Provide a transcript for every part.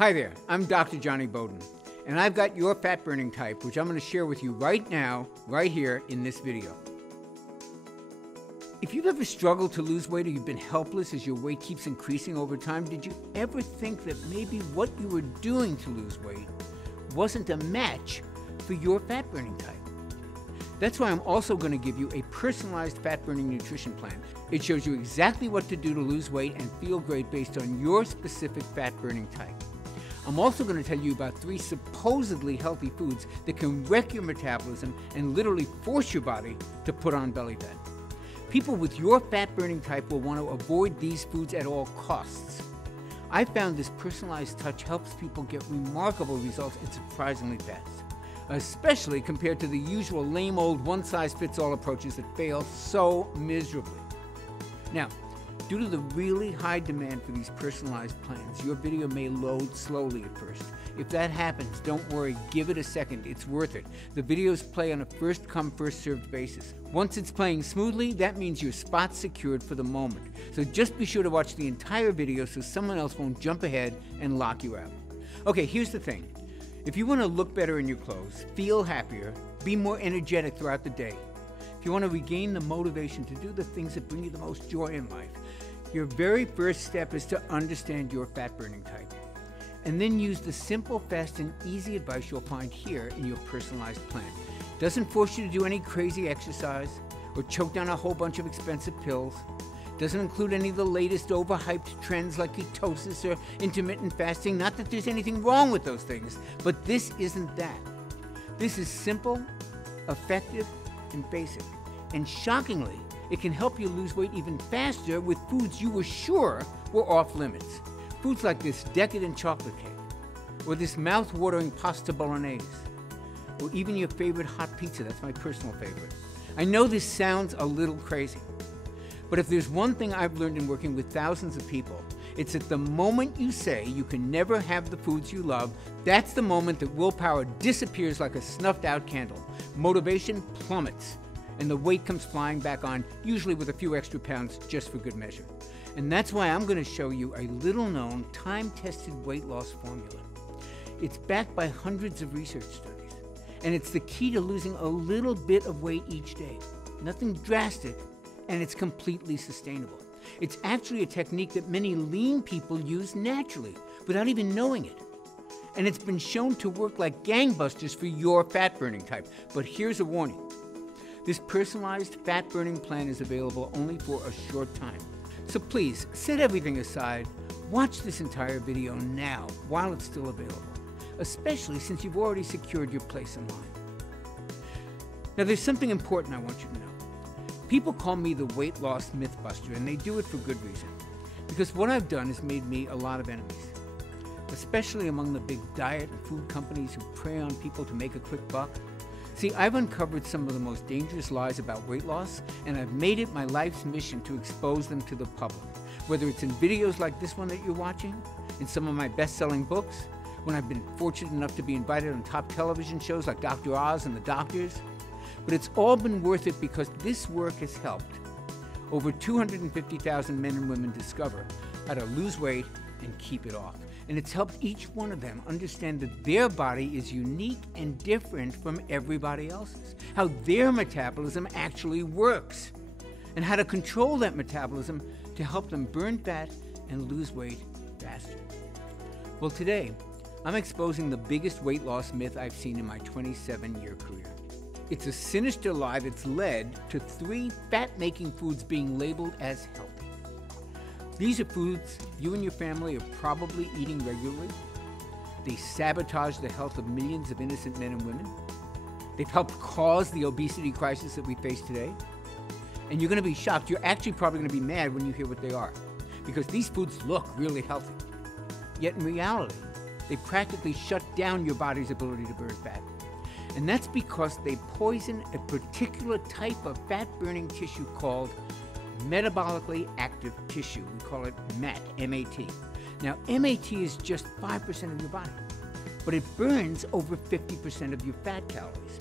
Hi there, I'm Dr. Johnny Bowden, and I've got your fat burning type, which I'm going to share with you right now, right here in this video. If you've ever struggled to lose weight or you've been helpless as your weight keeps increasing over time, did you ever think that maybe what you were doing to lose weight wasn't a match for your fat burning type? That's why I'm also going to give you a personalized fat burning nutrition plan. It shows you exactly what to do to lose weight and feel great based on your specific fat burning type. I'm also going to tell you about 3 supposedly healthy foods that can wreck your metabolism and literally force your body to put on belly fat. People with your fat burning type will want to avoid these foods at all costs. I found this personalized touch helps people get remarkable results and surprisingly fast, especially compared to the usual lame old one-size-fits-all approaches that fail so miserably. Now, due to the really high demand for these personalized plans, your video may load slowly at first. If that happens, don't worry, give it a second, it's worth it. The videos play on a first-come, first-served basis. Once it's playing smoothly, that means your spot's secured for the moment. So just be sure to watch the entire video so someone else won't jump ahead and lock you out. Okay, here's the thing. If you want to look better in your clothes, feel happier, be more energetic throughout the day, if you want to regain the motivation to do the things that bring you the most joy in life, your very first step is to understand your fat burning type. And then use the simple, fast, and easy advice you'll find here in your personalized plan. It doesn't force you to do any crazy exercise or choke down a whole bunch of expensive pills. It doesn't include any of the latest overhyped trends like ketosis or intermittent fasting. Not that there's anything wrong with those things, but this isn't that. This is simple, effective, and basic. And shockingly, it can help you lose weight even faster with foods you were sure were off limits. Foods like this decadent chocolate cake, or this mouth-watering pasta bolognese, or even your favorite hot pizza. That's my personal favorite. I know this sounds a little crazy, but if there's one thing I've learned in working with thousands of people, it's that the moment you say you can never have the foods you love, that's the moment that willpower disappears like a snuffed-out candle. Motivation plummets, and the weight comes flying back on, usually with a few extra pounds just for good measure. And that's why I'm going to show you a little-known, time-tested weight loss formula. It's backed by hundreds of research studies, and it's the key to losing a little bit of weight each day. Nothing drastic, and it's completely sustainable. It's actually a technique that many lean people use naturally, without even knowing it. And it's been shown to work like gangbusters for your fat-burning type. But here's a warning. This personalized fat-burning plan is available only for a short time. So please, set everything aside, watch this entire video now while it's still available, especially since you've already secured your place in line. Now there's something important I want you to know. People call me the weight loss mythbuster, and they do it for good reason. Because what I've done has made me a lot of enemies, especially among the big diet and food companies who prey on people to make a quick buck. See, I've uncovered some of the most dangerous lies about weight loss, and I've made it my life's mission to expose them to the public. Whether it's in videos like this one that you're watching, in some of my best-selling books, when I've been fortunate enough to be invited on top television shows like Dr. Oz and The Doctors. But it's all been worth it because this work has helped over 250,000 men and women discover how to lose weight and keep it off. And it's helped each one of them understand that their body is unique and different from everybody else's, how their metabolism actually works, and how to control that metabolism to help them burn fat and lose weight faster. Well, today, I'm exposing the biggest weight loss myth I've seen in my 27-year career. It's a sinister lie that's led to 3 fat-making foods being labeled as healthy. These are foods you and your family are probably eating regularly. They sabotage the health of millions of innocent men and women. They've helped cause the obesity crisis that we face today. And you're going to be shocked. You're actually probably going to be mad when you hear what they are, because these foods look really healthy. Yet in reality, they practically shut down your body's ability to burn fat. And that's because they poison a particular type of fat-burning tissue called metabolically active tissue. We call it MAT, M-A-T. Now, MAT is just 5% of your body, but it burns over 50% of your fat calories.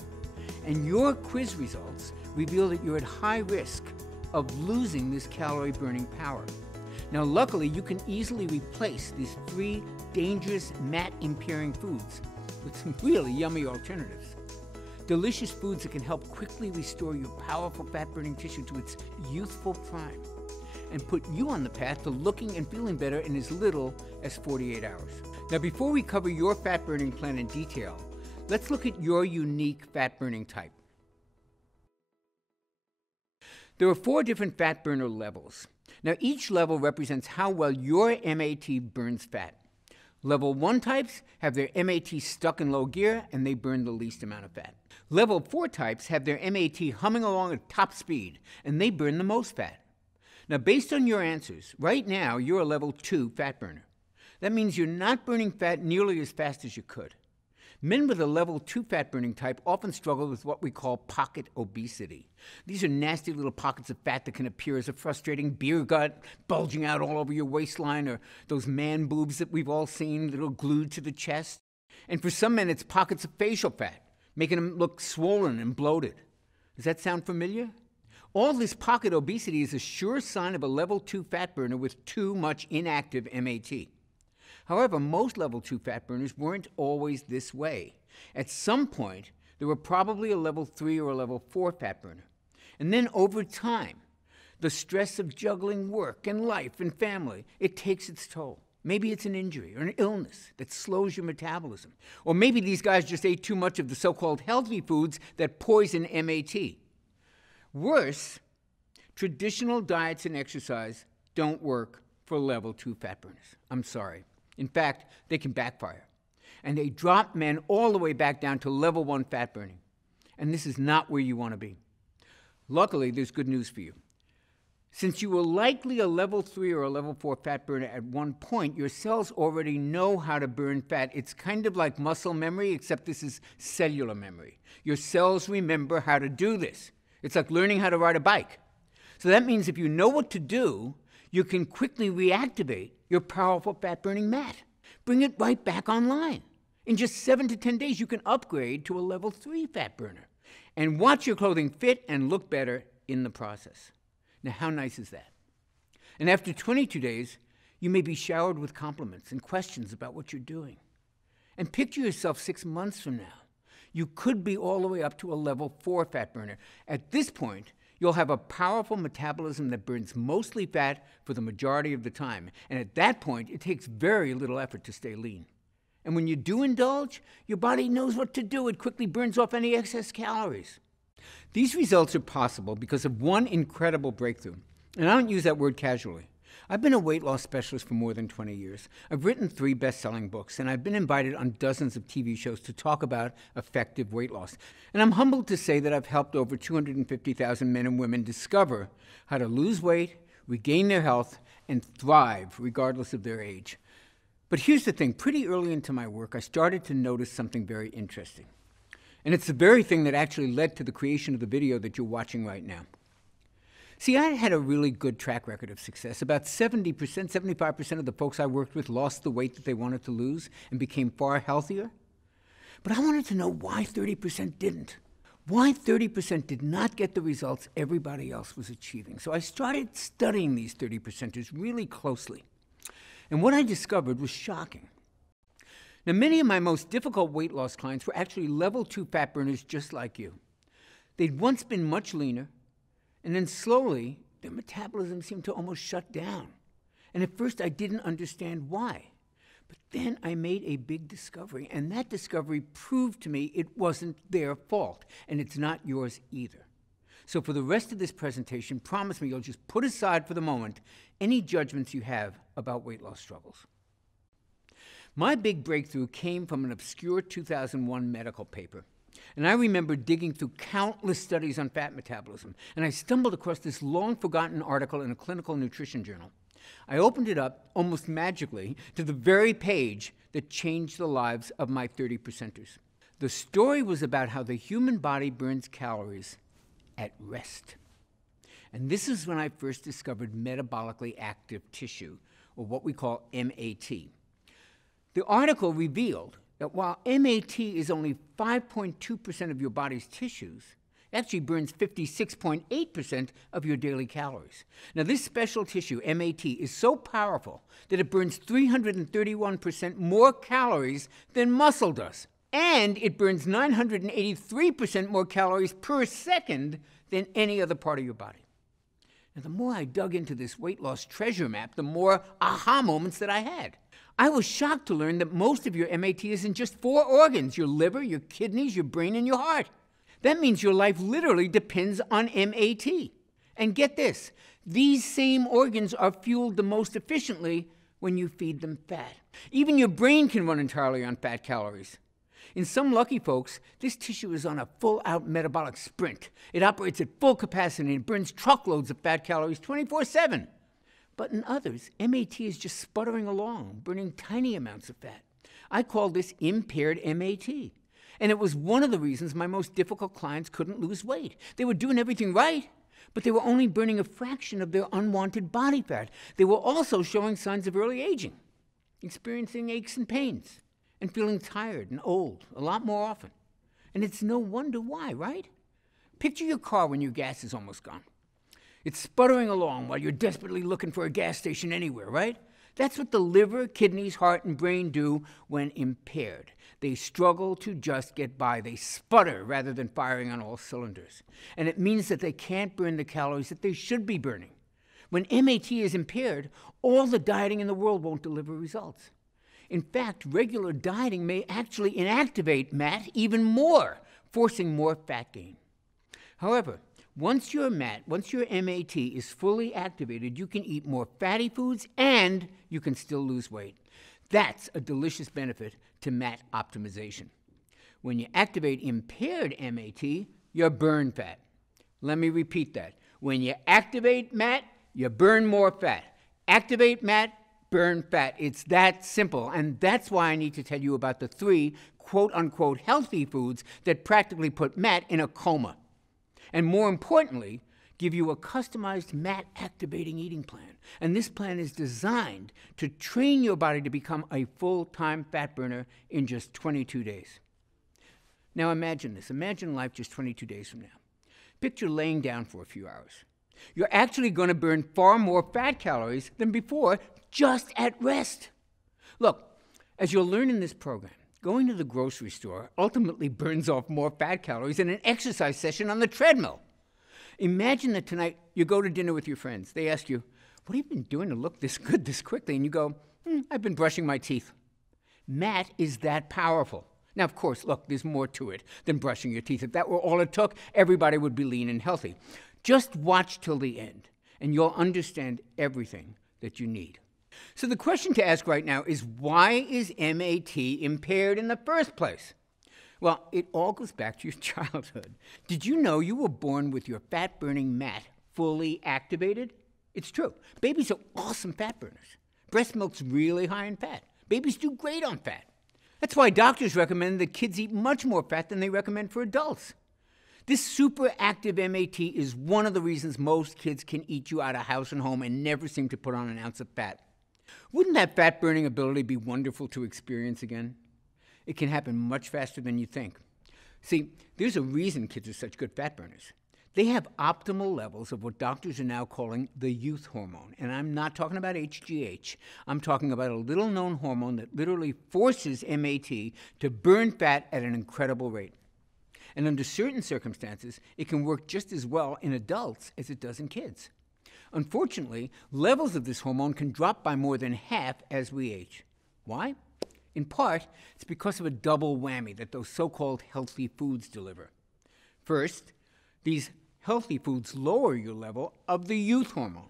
And your quiz results reveal that you're at high risk of losing this calorie-burning power. Now, luckily, you can easily replace these 3 dangerous MAT-impairing foods with some really yummy alternatives. Delicious foods that can help quickly restore your powerful fat-burning tissue to its youthful prime and put you on the path to looking and feeling better in as little as 48 hours. Now, before we cover your fat-burning plan in detail, let's look at your unique fat-burning type. There are 4 different fat burner levels. Now, each level represents how well your MAT burns fat. Level 1 types have their MAT stuck in low gear and they burn the least amount of fat. Level 4 types have their MAT humming along at top speed and they burn the most fat. Now, based on your answers, right now you're a level 2 fat burner. That means you're not burning fat nearly as fast as you could. Men with a level 2 fat-burning type often struggle with what we call pocket obesity. These are nasty little pockets of fat that can appear as a frustrating beer gut, bulging out all over your waistline, or those man boobs that we've all seen that are glued to the chest. And for some men, it's pockets of facial fat, making them look swollen and bloated. Does that sound familiar? All this pocket obesity is a sure sign of a level 2 fat burner with too much inactive MAT. However, most level 2 fat burners weren't always this way. At some point, they were probably a level 3 or a level 4 fat burner. And then over time, the stress of juggling work and life and family, it takes its toll. Maybe it's an injury or an illness that slows your metabolism. Or maybe these guys just ate too much of the so-called healthy foods that poison MAT. Worse, traditional diets and exercise don't work for level 2 fat burners. I'm sorry. In fact, they can backfire. And they drop men all the way back down to level 1 fat burning. And this is not where you want to be. Luckily, there's good news for you. Since you were likely a level 3 or a level 4 fat burner at one point, your cells already know how to burn fat. It's kind of like muscle memory, except this is cellular memory. Your cells remember how to do this. It's like learning how to ride a bike. So that means if you know what to do, you can quickly reactivate your powerful fat-burning MAT. Bring it right back online. In just 7 to 10 days, you can upgrade to a level 3 fat burner and watch your clothing fit and look better in the process. Now, how nice is that? And after 22 days, you may be showered with compliments and questions about what you're doing. And picture yourself 6 months from now. You could be all the way up to a level 4 fat burner. At this point, you'll have a powerful metabolism that burns mostly fat for the majority of the time. And at that point, it takes very little effort to stay lean. And when you do indulge, your body knows what to do. It quickly burns off any excess calories. These results are possible because of one incredible breakthrough. And I don't use that word casually. I've been a weight loss specialist for more than 20 years. I've written 3 best-selling books, and I've been invited on dozens of TV shows to talk about effective weight loss. And I'm humbled to say that I've helped over 250,000 men and women discover how to lose weight, regain their health, and thrive regardless of their age. But here's the thing. Pretty early into my work, I started to notice something very interesting. And it's the very thing that actually led to the creation of the video that you're watching right now. See, I had a really good track record of success. About 70%, 75% of the folks I worked with lost the weight that they wanted to lose and became far healthier. But I wanted to know why 30% didn't. Why 30% did not get the results everybody else was achieving. So I started studying these 30%ers really closely. And what I discovered was shocking. Now, many of my most difficult weight loss clients were actually level 2 fat burners just like you. They'd once been much leaner, and then slowly, their metabolism seemed to almost shut down. And at first, I didn't understand why. But then I made a big discovery, and that discovery proved to me it wasn't their fault, and it's not yours either. So for the rest of this presentation, promise me you'll just put aside for the moment any judgments you have about weight loss struggles. My big breakthrough came from an obscure 2001 medical paper. And I remember digging through countless studies on fat metabolism, and I stumbled across this long-forgotten article in a clinical nutrition journal. I opened it up, almost magically, to the very page that changed the lives of my 30%ers. The story was about how the human body burns calories at rest. And this is when I first discovered metabolically active tissue, or what we call MAT. The article revealed that while MAT is only 5.2% of your body's tissues, It actually burns 56.8% of your daily calories. Now, this special tissue, MAT, is so powerful that it burns 331% more calories than muscle does. And it burns 983% more calories per second than any other part of your body. Now, the more I dug into this weight loss treasure map, the more aha moments that I had. I was shocked to learn that most of your MAT is in just 4 organs: your liver, your kidneys, your brain, and your heart. That means your life literally depends on MAT. And get this, these same organs are fueled the most efficiently when you feed them fat. Even your brain can run entirely on fat calories. In some lucky folks, this tissue is on a full-out metabolic sprint. It operates at full capacity and burns truckloads of fat calories 24/7. But in others, MAT is just sputtering along, burning tiny amounts of fat. I call this impaired MAT. And it was one of the reasons my most difficult clients couldn't lose weight. They were doing everything right, but they were only burning a fraction of their unwanted body fat. They were also showing signs of early aging, experiencing aches and pains, and feeling tired and old a lot more often. And it's no wonder why, right? Picture your car when your gas is almost gone. It's sputtering along while you're desperately looking for a gas station anywhere, right? That's what the liver, kidneys, heart, and brain do when impaired. They struggle to just get by. They sputter rather than firing on all cylinders. And it means that they can't burn the calories that they should be burning. When MAT is impaired, all the dieting in the world won't deliver results. In fact, regular dieting may actually inactivate MAT even more, forcing more fat gain. However, once your MAT is fully activated, you can eat more fatty foods and you can still lose weight. That's a delicious benefit to MAT optimization. When you activate impaired MAT, you burn fat. Let me repeat that. When you activate MAT, you burn more fat. Activate MAT, burn fat. It's that simple. And that's why I need to tell you about the 3 quote-unquote healthy foods that practically put MAT in a coma. And more importantly, give you a customized MAT-activating eating plan. And this plan is designed to train your body to become a full-time fat burner in just 22 days. Now imagine this. Imagine life just 22 days from now. Picture laying down for a few hours. You're actually going to burn far more fat calories than before just at rest. Look, as you'll learn in this program, going to the grocery store ultimately burns off more fat calories than an exercise session on the treadmill. Imagine that tonight you go to dinner with your friends. They ask you, "What have you been doing to look this good this quickly?" And you go, "I've been brushing my teeth." MAT is that powerful. Now, of course, look, there's more to it than brushing your teeth. If that were all it took, everybody would be lean and healthy. Just watch till the end, and you'll understand everything that you need. So the question to ask right now is, why is MAT impaired in the first place? Well, it all goes back to your childhood. Did you know you were born with your fat-burning MAT fully activated? It's true. Babies are awesome fat burners. Breast milk's really high in fat. Babies do great on fat. That's why doctors recommend that kids eat much more fat than they recommend for adults. This super active MAT is one of the reasons most kids can eat you out of house and home and never seem to put on an ounce of fat. Wouldn't that fat-burning ability be wonderful to experience again? It can happen much faster than you think. See, there's a reason kids are such good fat burners. They have optimal levels of what doctors are now calling the youth hormone. And I'm not talking about HGH. I'm talking about a little-known hormone that literally forces MAT to burn fat at an incredible rate. And under certain circumstances, it can work just as well in adults as it does in kids. Unfortunately, levels of this hormone can drop by more than half as we age. Why? In part, it's because of a double whammy that those so-called healthy foods deliver. First, these healthy foods lower your level of the youth hormone.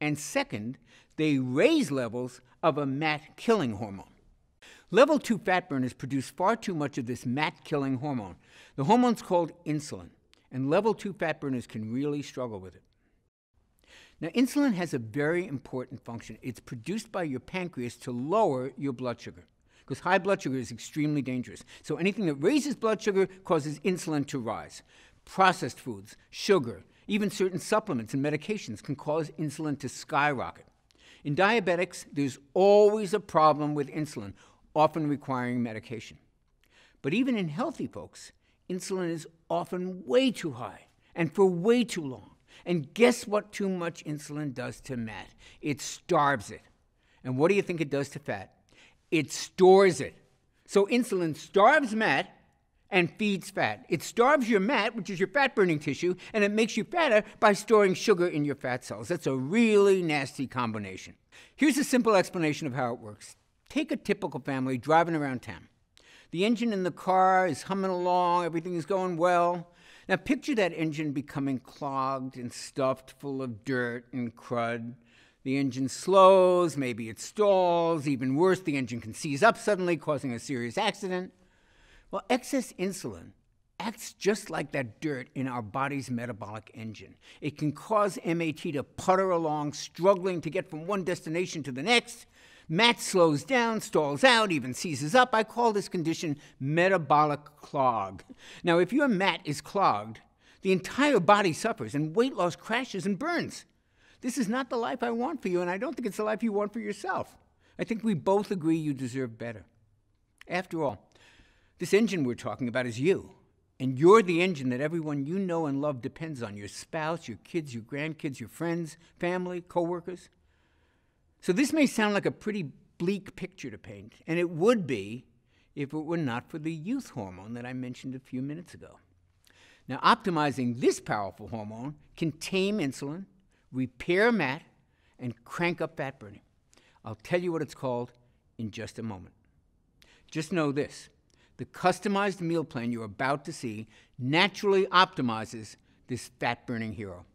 And second, they raise levels of a MAT-killing hormone. Level 2 fat burners produce far too much of this MAT-killing hormone. The hormone's called insulin, and level 2 fat burners can really struggle with it. Now, insulin has a very important function. It's produced by your pancreas to lower your blood sugar, because high blood sugar is extremely dangerous. So anything that raises blood sugar causes insulin to rise. Processed foods, sugar, even certain supplements and medications can cause insulin to skyrocket. In diabetics, there's always a problem with insulin, often requiring medication. But even in healthy folks, insulin is often way too high and for way too long. And guess what too much insulin does to fat? It starves it. And what do you think it does to fat? It stores it. So insulin starves fat and feeds fat. It starves your fat, which is your fat-burning tissue, and it makes you fatter by storing sugar in your fat cells. That's a really nasty combination. Here's a simple explanation of how it works. Take a typical family driving around town. The engine in the car is humming along, everything is going well. Now picture that engine becoming clogged and stuffed full of dirt and crud. The engine slows, maybe it stalls, even worse, the engine can seize up suddenly, causing a serious accident. Well, excess insulin acts just like that dirt in our body's metabolic engine. It can cause MAT to putter along, struggling to get from one destination to the next. MAT slows down, stalls out, even seizes up. I call this condition metabolic clog. Now, if your MAT is clogged, the entire body suffers and weight loss crashes and burns. This is not the life I want for you, and I don't think it's the life you want for yourself. I think we both agree you deserve better. After all, this engine we're talking about is you, and you're the engine that everyone you know and love depends on, your spouse, your kids, your grandkids, your friends, family, coworkers. So this may sound like a pretty bleak picture to paint, and it would be if it were not for the youth hormone that I mentioned a few minutes ago. Now, optimizing this powerful hormone can tame insulin, repair MAT, and crank up fat burning. I'll tell you what it's called in just a moment. Just know this. The customized meal plan you're about to see naturally optimizes this fat-burning hero.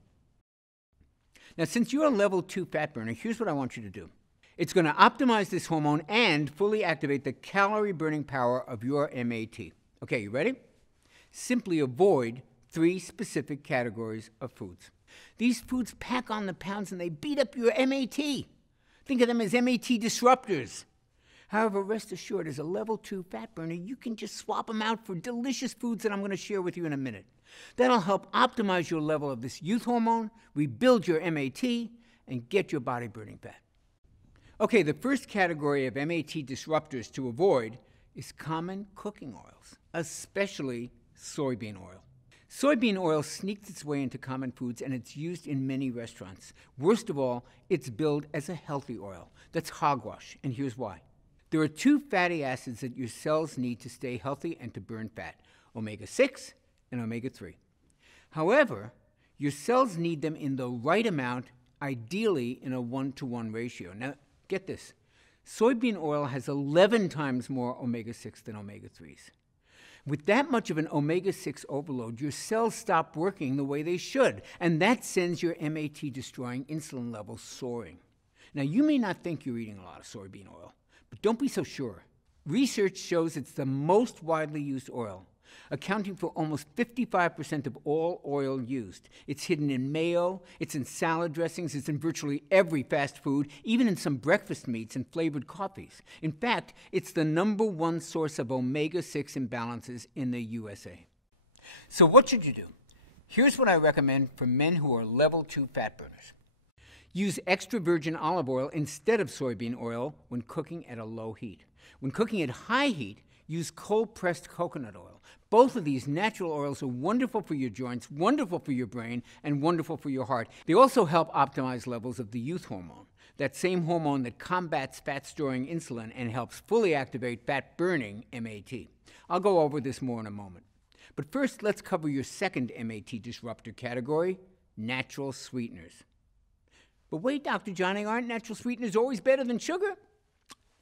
Now, since you're a level 2 fat burner, here's what I want you to do. It's going to optimize this hormone and fully activate the calorie-burning power of your MAT. Okay, you ready? Simply avoid 3 specific categories of foods. These foods pack on the pounds and they beat up your MAT. Think of them as MAT disruptors. However, rest assured, as a level 2 fat burner, you can just swap them out for delicious foods that I'm going to share with you in a minute. That'll help optimize your level of this youth hormone, rebuild your MAT, and get your body burning fat. Okay, the first category of MAT disruptors to avoid is common cooking oils, especially soybean oil. Soybean oil sneaks its way into common foods, and it's used in many restaurants. Worst of all, it's billed as a healthy oil. That's hogwash, and here's why. There are 2 fatty acids that your cells need to stay healthy and to burn fat, omega-6 and omega-3. However, your cells need them in the right amount, ideally in a 1-to-1 ratio. Now, get this. Soybean oil has 11 times more omega-6 than omega-3s. With that much of an omega-6 overload, your cells stop working the way they should, and that sends your MAT-destroying insulin levels soaring. Now, you may not think you're eating a lot of soybean oil, but don't be so sure. Research shows it's the most widely used oil, accounting for almost 55% of all oil used. It's hidden in mayo, it's in salad dressings, it's in virtually every fast food, even in some breakfast meats and flavored coffees. In fact, it's the #1 source of omega-6 imbalances in the USA. So what should you do? Here's what I recommend for men who are level 2 fat burners. Use extra virgin olive oil instead of soybean oil when cooking at a low heat. When cooking at high heat, use cold-pressed coconut oil. Both of these natural oils are wonderful for your joints, wonderful for your brain, and wonderful for your heart. They also help optimize levels of the youth hormone, that same hormone that combats fat-storing insulin and helps fully activate fat-burning MAT. I'll go over this more in a moment. But first, let's cover your second MAT disruptor category, natural sweeteners. But wait, Dr. Johnny, aren't natural sweeteners always better than sugar?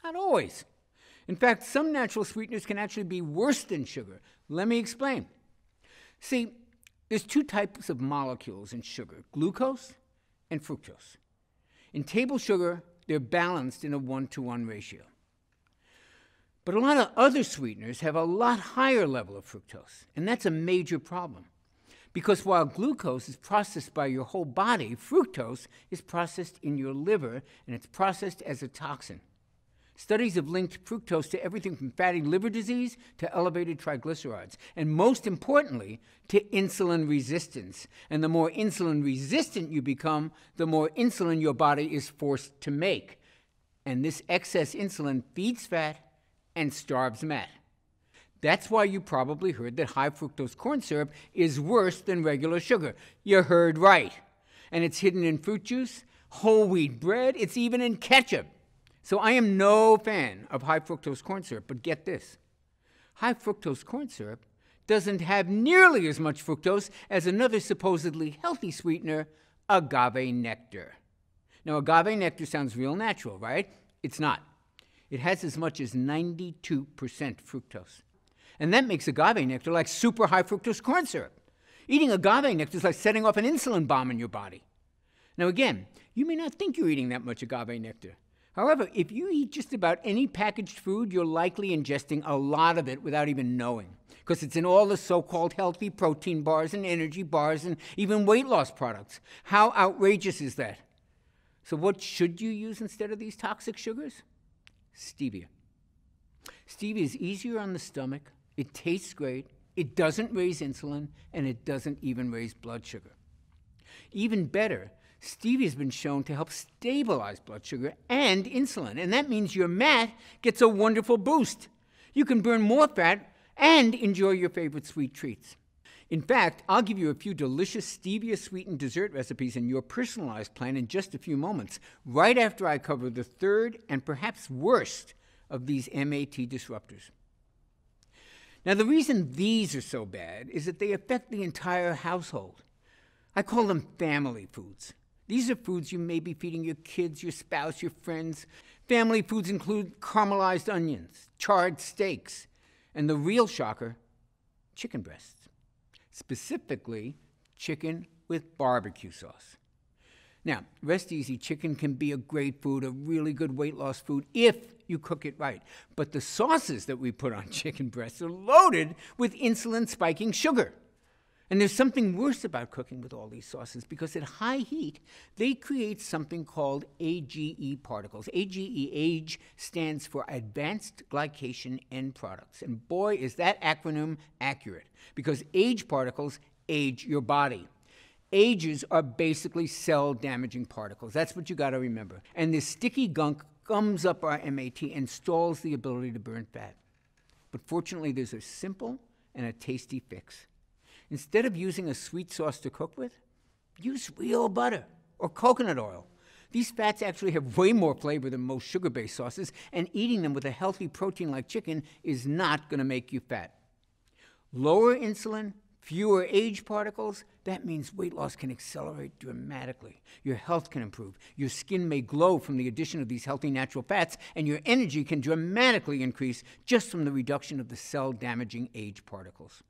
Not always. In fact, some natural sweeteners can actually be worse than sugar. Let me explain. See, there's 2 types of molecules in sugar, glucose and fructose. In table sugar, they're balanced in a 1-to-1 ratio. But a lot of other sweeteners have a lot higher level of fructose, and that's a major problem. Because while glucose is processed by your whole body, fructose is processed in your liver, and it's processed as a toxin. Studies have linked fructose to everything from fatty liver disease to elevated triglycerides, and most importantly, to insulin resistance. And the more insulin resistant you become, the more insulin your body is forced to make. And this excess insulin feeds fat and starves MAT. That's why you probably heard that high fructose corn syrup is worse than regular sugar. You heard right. And it's hidden in fruit juice, whole wheat bread, it's even in ketchup. So I am no fan of high fructose corn syrup, but get this. High fructose corn syrup doesn't have nearly as much fructose as another supposedly healthy sweetener, agave nectar. Now, agave nectar sounds real natural, right? It's not. It has as much as 92% fructose. And that makes agave nectar like super high fructose corn syrup. Eating agave nectar is like setting off an insulin bomb in your body. Now again, you may not think you're eating that much agave nectar. However, if you eat just about any packaged food, you're likely ingesting a lot of it without even knowing, because it's in all the so-called healthy protein bars and energy bars and even weight loss products. How outrageous is that? So what should you use instead of these toxic sugars? Stevia. Stevia is easier on the stomach, it tastes great, it doesn't raise insulin, and it doesn't even raise blood sugar. Even better, stevia has been shown to help stabilize blood sugar and insulin, and that means your MAT gets a wonderful boost. You can burn more fat and enjoy your favorite sweet treats. In fact, I'll give you a few delicious stevia-sweetened dessert recipes in your personalized plan in just a few moments, right after I cover the third and perhaps worst of these MAT disruptors. Now, the reason these are so bad is that they affect the entire household. I call them family foods. These are foods you may be feeding your kids, your spouse, your friends. Family foods include caramelized onions, charred steaks, and the real shocker, chicken breasts. Specifically, chicken with barbecue sauce. Now, rest easy, chicken can be a great food, a really good weight loss food, if you cook it right. But the sauces that we put on chicken breasts are loaded with insulin-spiking sugar. And there's something worse about cooking with all these sauces, because at high heat, they create something called AGE particles. AGE stands for Advanced Glycation End Products. And boy, is that acronym accurate, because age particles age your body. Ages are basically cell-damaging particles. That's what you got to remember. And this sticky gunk gums up our MAT and stalls the ability to burn fat. But fortunately, there's a simple and a tasty fix. Instead of using a sweet sauce to cook with, use real butter or coconut oil. These fats actually have way more flavor than most sugar-based sauces, and eating them with a healthy protein like chicken is not going to make you fat. Lower insulin, fewer age particles, that means weight loss can accelerate dramatically. Your health can improve. Your skin may glow from the addition of these healthy natural fats, and your energy can dramatically increase just from the reduction of the cell-damaging age particles.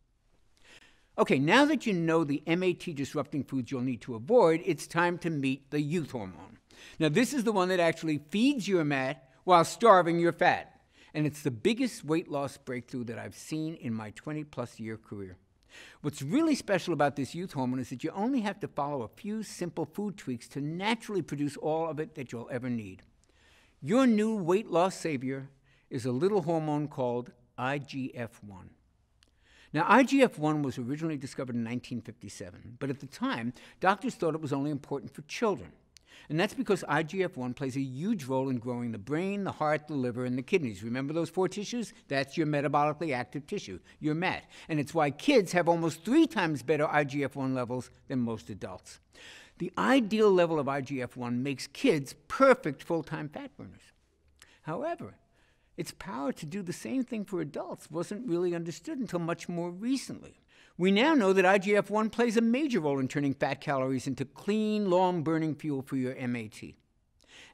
Okay, now that you know the MAT-disrupting foods you'll need to avoid, it's time to meet the youth hormone. Now, this is the one that actually feeds your MAT while starving your fat. And it's the biggest weight loss breakthrough that I've seen in my 20-plus year career. What's really special about this youth hormone is that you only have to follow a few simple food tweaks to naturally produce all of it that you'll ever need. Your new weight loss savior is a little hormone called IGF-1. Now, IGF-1 was originally discovered in 1957, but at the time, doctors thought it was only important for children. And that's because IGF-1 plays a huge role in growing the brain, the heart, the liver, and the kidneys. Remember those 4 tissues? That's your metabolically active tissue, your MAT. And it's why kids have almost 3 times better IGF-1 levels than most adults. The ideal level of IGF-1 makes kids perfect full-time fat burners. However, its power to do the same thing for adults wasn't really understood until much more recently. We now know that IGF-1 plays a major role in turning fat calories into clean, long-burning fuel for your MAT.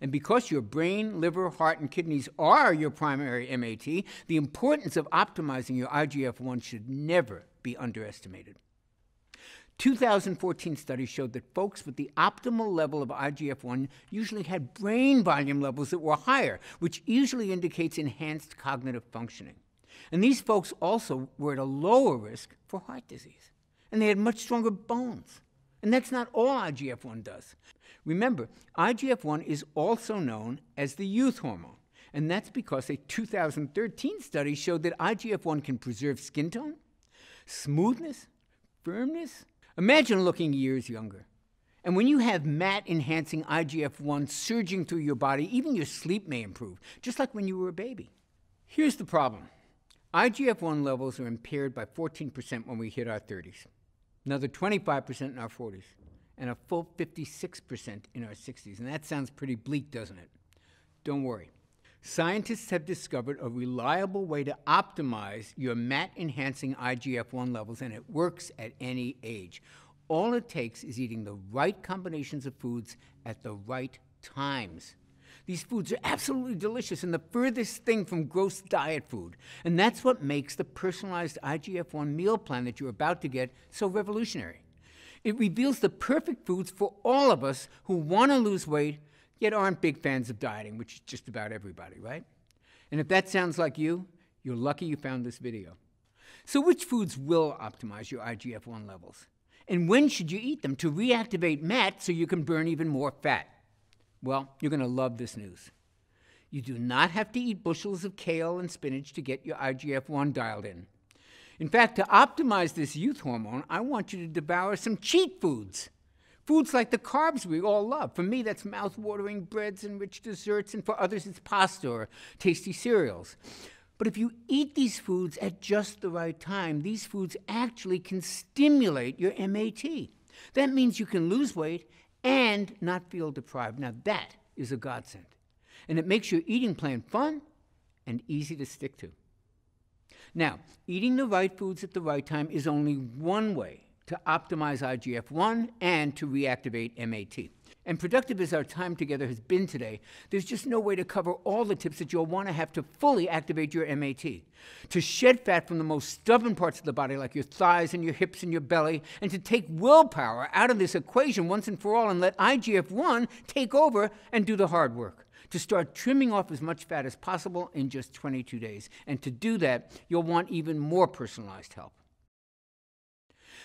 And because your brain, liver, heart, and kidneys are your primary MAT, the importance of optimizing your IGF-1 should never be underestimated. 2014 studies showed that folks with the optimal level of IGF-1 usually had brain volume levels that were higher, which usually indicates enhanced cognitive functioning. And these folks also were at a lower risk for heart disease. And they had much stronger bones. And that's not all IGF-1 does. Remember, IGF-1 is also known as the youth hormone. And that's because a 2013 study showed that IGF-1 can preserve skin tone, smoothness, firmness. Imagine looking years younger. And when you have MAT-enhancing IGF-1 surging through your body, even your sleep may improve, just like when you were a baby. Here's the problem. IGF-1 levels are impaired by 14% when we hit our 30s, another 25% in our 40s, and a full 56% in our 60s. And that sounds pretty bleak, doesn't it? Don't worry. Scientists have discovered a reliable way to optimize your MAT-enhancing IGF-1 levels, and it works at any age. All it takes is eating the right combinations of foods at the right times. These foods are absolutely delicious and the furthest thing from gross diet food. And that's what makes the personalized IGF-1 meal plan that you're about to get so revolutionary. It reveals the perfect foods for all of us who want to lose weight, yet aren't big fans of dieting, which is just about everybody, right? And if that sounds like you, you're lucky you found this video. So which foods will optimize your IGF-1 levels? And when should you eat them to reactivate MAT so you can burn even more fat? Well, you're going to love this news. You do not have to eat bushels of kale and spinach to get your IGF-1 dialed in. In fact, to optimize this youth hormone, I want you to devour some cheat foods. Foods like the carbs we all love. For me, that's mouth-watering breads and rich desserts, and for others, it's pasta or tasty cereals. But if you eat these foods at just the right time, these foods actually can stimulate your MAT. That means you can lose weight and not feel deprived. Now that is a godsend. And it makes your eating plan fun and easy to stick to. Now, eating the right foods at the right time is only one way to optimize IGF-1 and to reactivate MAT. And productive as our time together has been today, there's just no way to cover all the tips that you'll want to have to fully activate your MAT. To shed fat from the most stubborn parts of the body, like your thighs and your hips and your belly, and to take willpower out of this equation once and for all and let IGF-1 take over and do the hard work. To start trimming off as much fat as possible in just 22 days. And to do that, you'll want even more personalized help.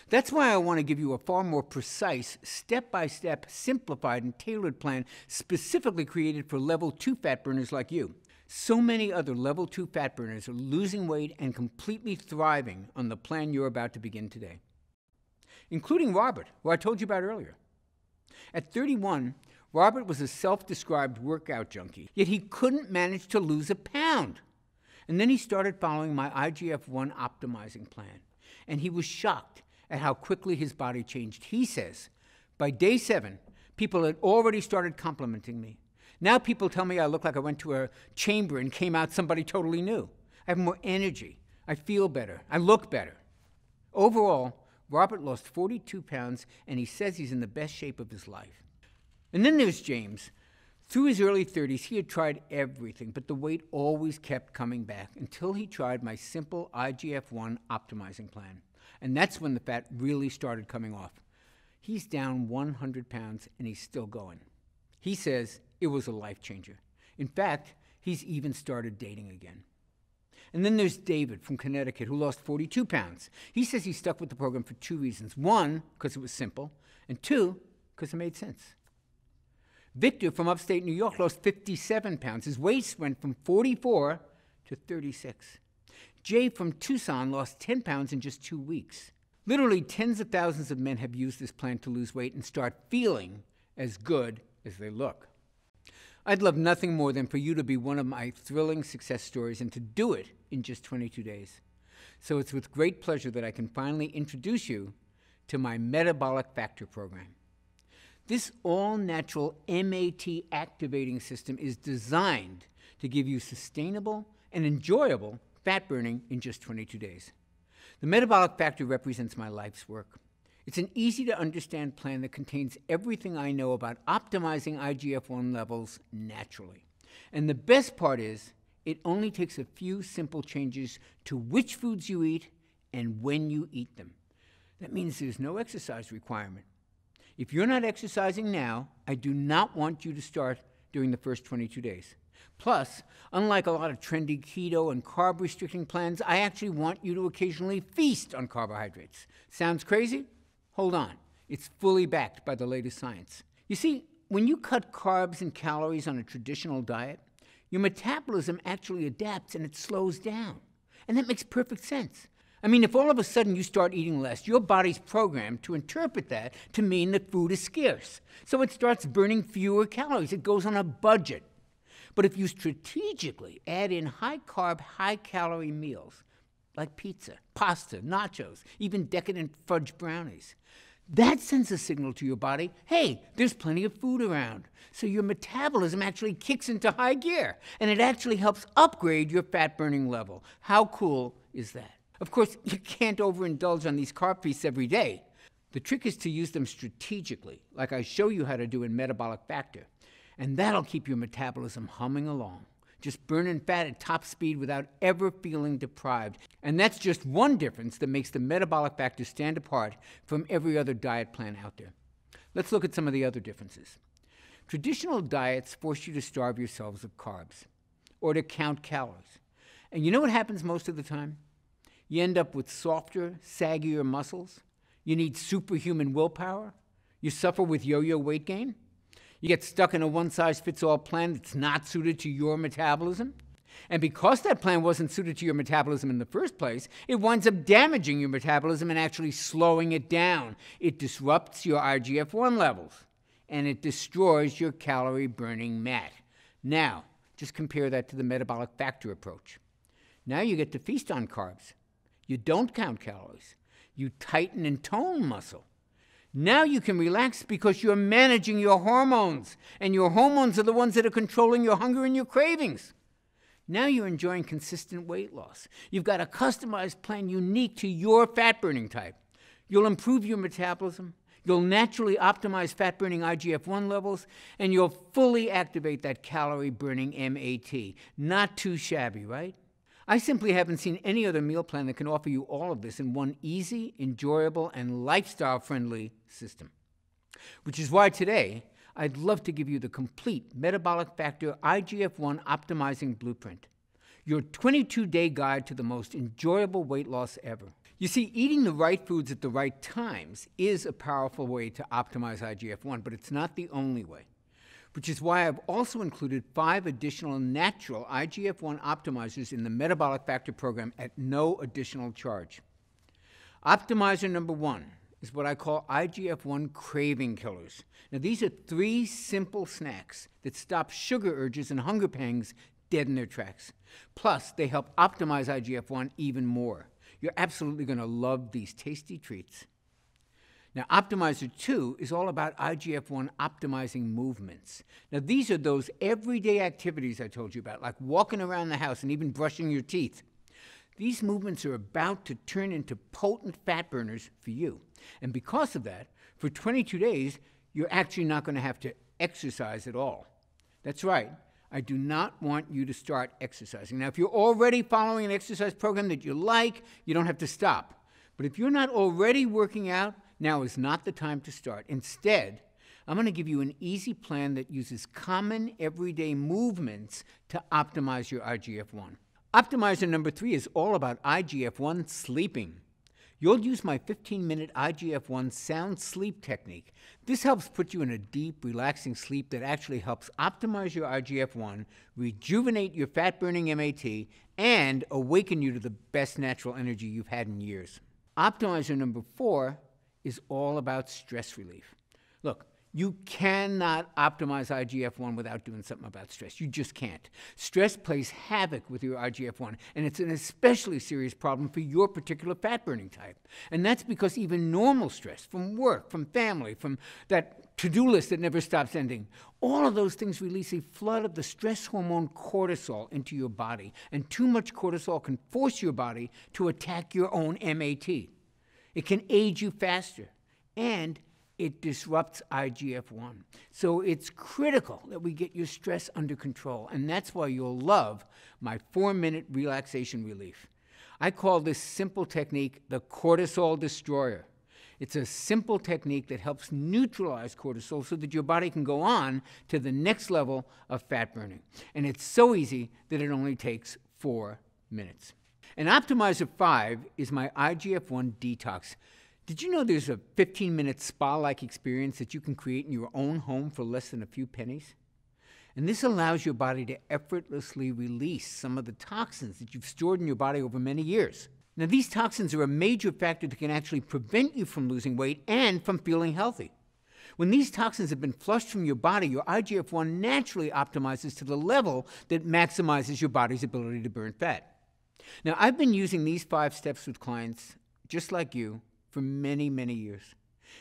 That's why I want to give you a far more precise, step-by-step, simplified, and tailored plan specifically created for level 2 fat burners like you. So many other level 2 fat burners are losing weight and completely thriving on the plan you're about to begin today, including Robert, who I told you about earlier. At 31, Robert was a self-described workout junkie, yet he couldn't manage to lose a pound. And then he started following my IGF-1 optimizing plan, and he was shocked at how quickly his body changed. He says, by day 7, people had already started complimenting me. Now people tell me I look like I went to a chamber and came out somebody totally new. I have more energy. I feel better. I look better. Overall, Robert lost 42 pounds, and he says he's in the best shape of his life. And then there's James. Through his early 30s, he had tried everything, but the weight always kept coming back until he tried my simple IGF-1 optimizing plan. And that's when the fat really started coming off. He's down 100 pounds, and he's still going. He says it was a life changer. In fact, he's even started dating again. And then there's David from Connecticut, who lost 42 pounds. He says he stuck with the program for 2 reasons. 1, because it was simple, and 2, because it made sense. Victor from upstate New York lost 57 pounds. His waist went from 44 to 36. Jay from Tucson lost 10 pounds in just 2 weeks. Literally tens of thousands of men have used this plan to lose weight and start feeling as good as they look. I'd love nothing more than for you to be one of my thrilling success stories and to do it in just 22 days. So it's with great pleasure that I can finally introduce you to my Metabolic Factor program. This all-natural MAT activating system is designed to give you sustainable and enjoyable fat burning in just 22 days. The Metabolic Factor represents my life's work. It's an easy-to-understand plan that contains everything I know about optimizing IGF-1 levels naturally. And the best part is, it only takes a few simple changes to which foods you eat and when you eat them. That means there's no exercise requirement. If you're not exercising now, I do not want you to start during the first 22 days. Plus, unlike a lot of trendy keto and carb-restricting plans, I actually want you to occasionally feast on carbohydrates. Sounds crazy? Hold on. It's fully backed by the latest science. You see, when you cut carbs and calories on a traditional diet, your metabolism actually adapts and it slows down. And that makes perfect sense. I mean, if all of a sudden you start eating less, your body's programmed to interpret that to mean that food is scarce. So it starts burning fewer calories. It goes on a budget. But if you strategically add in high-carb, high-calorie meals, like pizza, pasta, nachos, even decadent fudge brownies. That sends a signal to your body, hey, there's plenty of food around. So your metabolism actually kicks into high gear, and it actually helps upgrade your fat-burning level. How cool is that? Of course, you can't overindulge on these carb feasts every day. The trick is to use them strategically, like I show you how to do in Metabolic Factor. And that'll keep your metabolism humming along, just burning fat at top speed without ever feeling deprived. And that's just one difference that makes the Metabolic Factor stand apart from every other diet plan out there. Let's look at some of the other differences. Traditional diets force you to starve yourselves of carbs or to count calories. And you know what happens most of the time? You end up with softer, saggier muscles. You need superhuman willpower. You suffer with yo-yo weight gain. You get stuck in a one-size-fits-all plan that's not suited to your metabolism. And because that plan wasn't suited to your metabolism in the first place, it winds up damaging your metabolism and actually slowing it down. It disrupts your IGF-1 levels, and it destroys your calorie-burning mat. Now, just compare that to the Metabolic Factor approach. Now you get to feast on carbs. You don't count calories. You tighten and tone muscle. Now you can relax because you're managing your hormones, and your hormones are the ones that are controlling your hunger and your cravings. Now you're enjoying consistent weight loss. You've got a customized plan unique to your fat-burning type. You'll improve your metabolism, you'll naturally optimize fat-burning IGF-1 levels, and you'll fully activate that calorie-burning MAT. Not too shabby, right? I simply haven't seen any other meal plan that can offer you all of this in one easy, enjoyable, and lifestyle-friendly system. Which is why today, I'd love to give you the complete Metabolic Factor IGF-1 Optimizing Blueprint, your 22-day guide to the most enjoyable weight loss ever. You see, eating the right foods at the right times is a powerful way to optimize IGF-1, but it's not the only way. Which is why I've also included 5 additional natural IGF-1 optimizers in the Metabolic Factor program at no additional charge. Optimizer number 1 is what I call IGF-1 craving killers. Now, these are 3 simple snacks that stop sugar urges and hunger pangs dead in their tracks. Plus, they help optimize IGF-1 even more. You're absolutely going to love these tasty treats. Now, Optimizer 2 is all about IGF-1 optimizing movements. Now, these are those everyday activities I told you about, like walking around the house and even brushing your teeth. These movements are about to turn into potent fat burners for you. And because of that, for 22 days, you're actually not going to have to exercise at all. That's right. I do not want you to start exercising. Now, if you're already following an exercise program that you like, you don't have to stop. But if you're not already working out, now is not the time to start. Instead, I'm going to give you an easy plan that uses common everyday movements to optimize your IGF-1. Optimizer number 3 is all about IGF-1 sleeping. You'll use my 15-minute IGF-1 sound sleep technique. This helps put you in a deep, relaxing sleep that actually helps optimize your IGF-1, rejuvenate your fat-burning MAT, and awaken you to the best natural energy you've had in years. Optimizer number 4 is all about stress relief. Look, you cannot optimize IGF-1 without doing something about stress. You just can't. Stress plays havoc with your IGF-1, and it's an especially serious problem for your particular fat-burning type. And that's because even normal stress from work, from family, from that to-do list that never stops ending, all of those things release a flood of the stress hormone cortisol into your body, and too much cortisol can force your body to attack your own MAT. It can age you faster, and it disrupts IGF-1. So it's critical that we get your stress under control, and that's why you'll love my 4-minute relaxation relief. I call this simple technique the cortisol destroyer. It's a simple technique that helps neutralize cortisol so that your body can go on to the next level of fat burning. And it's so easy that it only takes 4 minutes. And Optimizer 5 is my IGF-1 detox. Did you know there's a 15-minute spa-like experience that you can create in your own home for less than a few pennies? And this allows your body to effortlessly release some of the toxins that you've stored in your body over many years. Now, these toxins are a major factor that can actually prevent you from losing weight and from feeling healthy. When these toxins have been flushed from your body, your IGF-1 naturally optimizes to the level that maximizes your body's ability to burn fat. Now, I've been using these 5 steps with clients just like you for many, many years.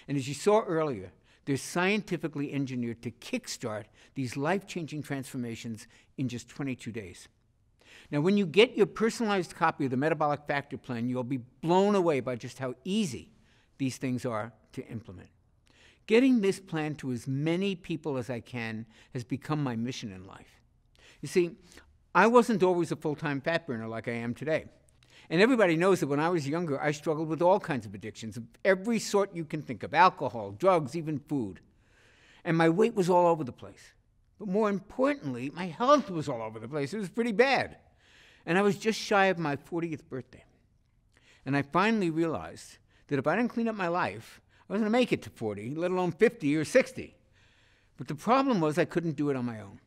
And as you saw earlier, they're scientifically engineered to kickstart these life-changing transformations in just 22 days. Now, when you get your personalized copy of the Metabolic Factor Plan, you'll be blown away by just how easy these things are to implement. Getting this plan to as many people as I can has become my mission in life. You see, I wasn't always a full-time fat burner like I am today. And everybody knows that when I was younger, I struggled with all kinds of addictions of every sort you can think of: alcohol, drugs, even food. And my weight was all over the place. But more importantly, my health was all over the place. It was pretty bad. And I was just shy of my 40th birthday. And I finally realized that if I didn't clean up my life, I wasn't going to make it to 40, let alone 50 or 60. But the problem was I couldn't do it on my own.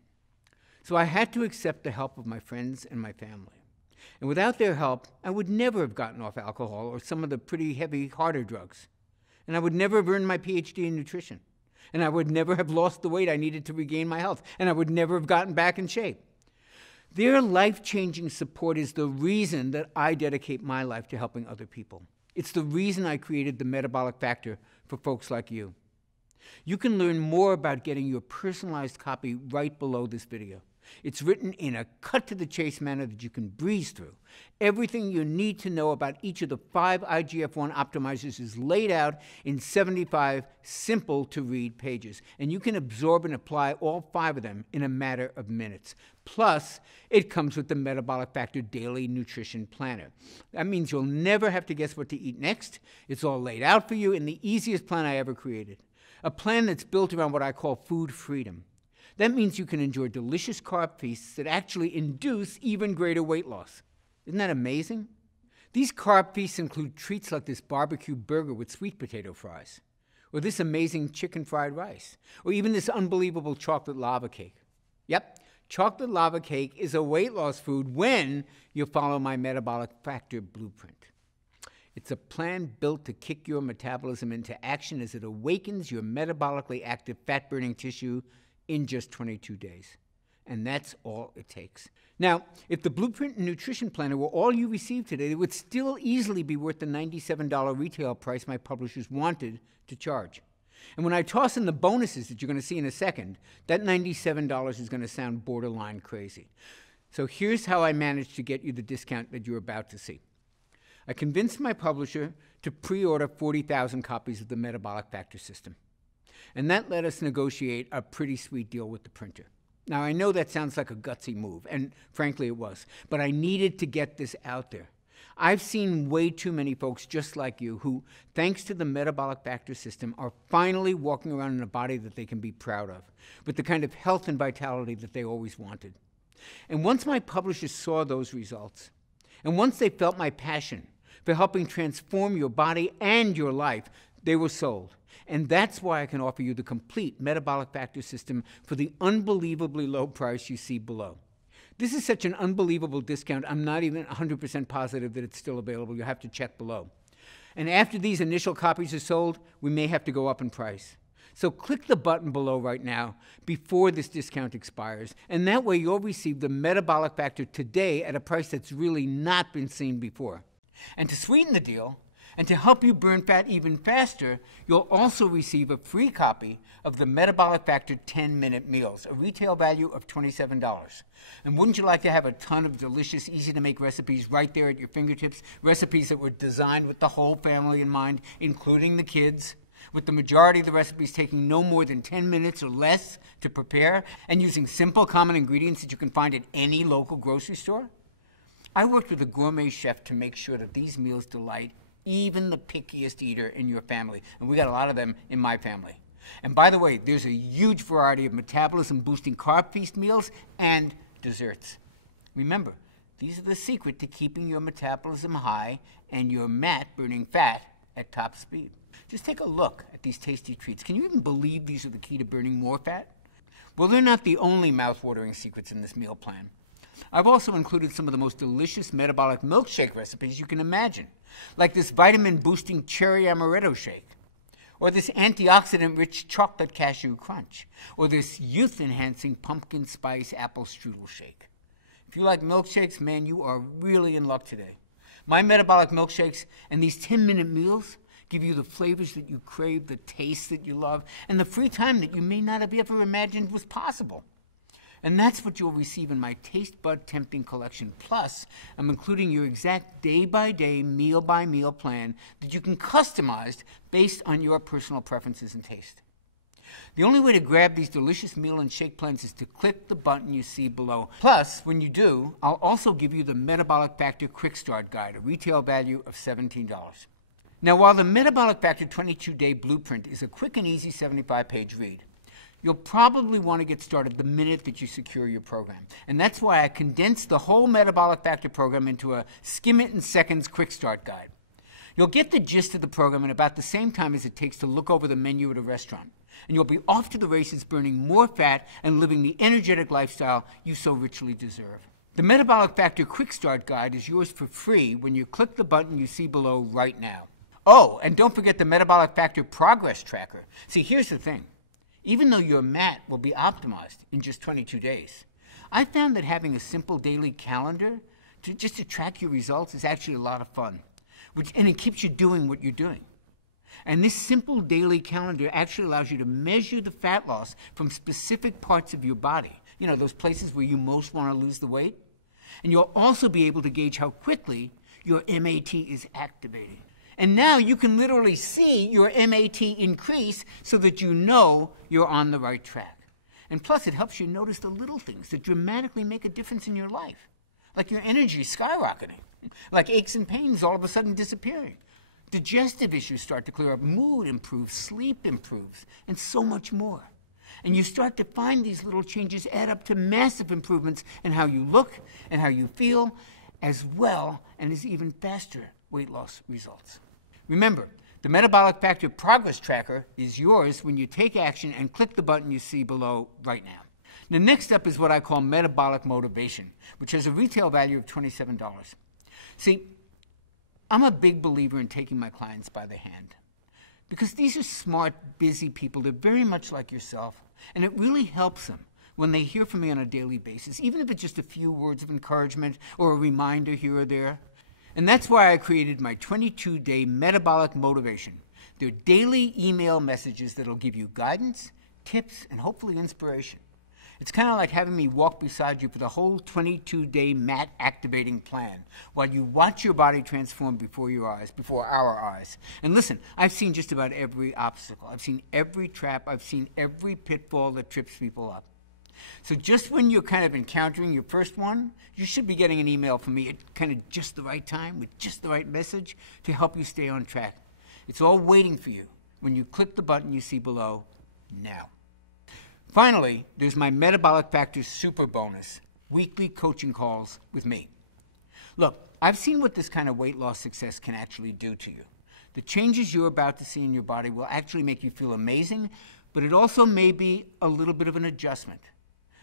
So I had to accept the help of my friends and my family. And without their help, I would never have gotten off alcohol or some of the pretty heavy, harder drugs. And I would never have earned my PhD in nutrition. And I would never have lost the weight I needed to regain my health. And I would never have gotten back in shape. Their life-changing support is the reason that I dedicate my life to helping other people. It's the reason I created the Metabolic Factor for folks like you. You can learn more about getting your personalized copy right below this video. It's written in a cut-to-the-chase manner that you can breeze through. Everything you need to know about each of the 5 IGF-1 optimizers is laid out in 75 simple-to-read pages, and you can absorb and apply all 5 of them in a matter of minutes. Plus, it comes with the Metabolic Factor Daily Nutrition Planner. That means you'll never have to guess what to eat next. It's all laid out for you in the easiest plan I ever created, a plan that's built around what I call food freedom. That means you can enjoy delicious carb feasts that actually induce even greater weight loss. Isn't that amazing? These carb feasts include treats like this barbecue burger with sweet potato fries, or this amazing chicken fried rice, or even this unbelievable chocolate lava cake. Yep, chocolate lava cake is a weight loss food when you follow my Metabolic Factor blueprint. It's a plan built to kick your metabolism into action as it awakens your metabolically active fat-burning tissue in just 22 days. And that's all it takes. Now, if the Blueprint and Nutrition Planner were all you received today, it would still easily be worth the $97 retail price my publishers wanted to charge. And when I toss in the bonuses that you're going to see in a second, that $97 is going to sound borderline crazy. So here's how I managed to get you the discount that you're about to see. I convinced my publisher to pre-order 40,000 copies of the Metabolic Factor system. And that let us negotiate a pretty sweet deal with the printer. Now, I know that sounds like a gutsy move, and frankly it was, but I needed to get this out there. I've seen way too many folks just like you who, thanks to the Metabolic Factor system, are finally walking around in a body that they can be proud of, with the kind of health and vitality that they always wanted. And once my publishers saw those results, and once they felt my passion for helping transform your body and your life, they were sold. And that's why I can offer you the complete Metabolic Factor system for the unbelievably low price you see below. This is such an unbelievable discount, I'm not even 100% positive that it's still available. You'll have to check below. And after these initial copies are sold, we may have to go up in price. So click the button below right now before this discount expires, and that way you'll receive the Metabolic Factor today at a price that's really not been seen before. And to sweeten the deal, and to help you burn fat even faster, you'll also receive a free copy of the Metabolic Factor 10-Minute Meals, a retail value of $27. And wouldn't you like to have a ton of delicious, easy-to-make recipes right there at your fingertips, recipes that were designed with the whole family in mind, including the kids, with the majority of the recipes taking no more than 10 minutes or less to prepare, and using simple, common ingredients that you can find at any local grocery store? I worked with a gourmet chef to make sure that these meals delight even the pickiest eater in your family. And we got a lot of them in my family. And by the way, there's a huge variety of metabolism-boosting carb feast meals and desserts. Remember, these are the secret to keeping your metabolism high and your mat burning fat at top speed. Just take a look at these tasty treats. Can you even believe these are the key to burning more fat? Well, they're not the only mouth-watering secrets in this meal plan. I've also included some of the most delicious metabolic milkshake recipes you can imagine, like this vitamin-boosting cherry amaretto shake, or this antioxidant-rich chocolate cashew crunch, or this youth-enhancing pumpkin spice apple strudel shake. If If you like milkshakes, man, you are really in luck today. My metabolic milkshakes and these 10-minute meals give you the flavors that you crave, the taste that you love, and the free time that you may not have ever imagined was possible. And that's what you'll receive in my Taste Bud Tempting Collection. Plus, I'm including your exact day-by-day, meal-by-meal plan that you can customize based on your personal preferences and taste. The only way to grab these delicious meal and shake plans is to click the button you see below. Plus, when you do, I'll also give you the Metabolic Factor Quick Start Guide, a retail value of $17. Now, while the Metabolic Factor 22-Day Blueprint is a quick and easy 75-page read, you'll probably want to get started the minute that you secure your program. And that's why I condensed the whole Metabolic Factor program into a skim-it-in-seconds quick start guide. You'll get the gist of the program in about the same time as it takes to look over the menu at a restaurant. And you'll be off to the races burning more fat and living the energetic lifestyle you so richly deserve. The Metabolic Factor Quick Start Guide is yours for free when you click the button you see below right now. Oh, and don't forget the Metabolic Factor Progress Tracker. See, here's the thing. Even though your MAT will be optimized in just 22 days, I found that having a simple daily calendar just to track your results is actually a lot of fun, and it keeps you doing what you're doing. And this simple daily calendar actually allows you to measure the fat loss from specific parts of your body, you know, those places where you most want to lose the weight. And you'll also be able to gauge how quickly your MAT is activating. And now you can literally see your MAT increase so that you know you're on the right track. And plus, it helps you notice the little things that dramatically make a difference in your life, like your energy skyrocketing, like aches and pains all of a sudden disappearing. Digestive issues start to clear up, mood improves, sleep improves, and so much more. And you start to find these little changes add up to massive improvements in how you look and how you feel, as well and as even faster weight loss results. Remember, the Metabolic Factor Progress Tracker is yours when you take action and click the button you see below right now. Now, next up is what I call Metabolic Motivation, which has a retail value of $27. See, I'm a big believer in taking my clients by the hand because these are smart, busy people. They're very much like yourself, and it really helps them when they hear from me on a daily basis, even if it's just a few words of encouragement or a reminder here or there. And that's why I created my 22-day Metabolic Motivation. They're daily email messages that'll give you guidance, tips, and hopefully inspiration. It's kind of like having me walk beside you for the whole 22-day MAT activating plan while you watch your body transform before our eyes. And listen, I've seen just about every obstacle. I've seen every trap. I've seen every pitfall that trips people up. So just when you're kind of encountering your first one, you should be getting an email from me at kind of just the right time with just the right message to help you stay on track. It's all waiting for you when you click the button you see below now. Finally, there's my Metabolic Factor Super Bonus, weekly coaching calls with me. Look, I've seen what this kind of weight loss success can actually do to you. The changes you're about to see in your body will actually make you feel amazing, but it also may be a little bit of an adjustment.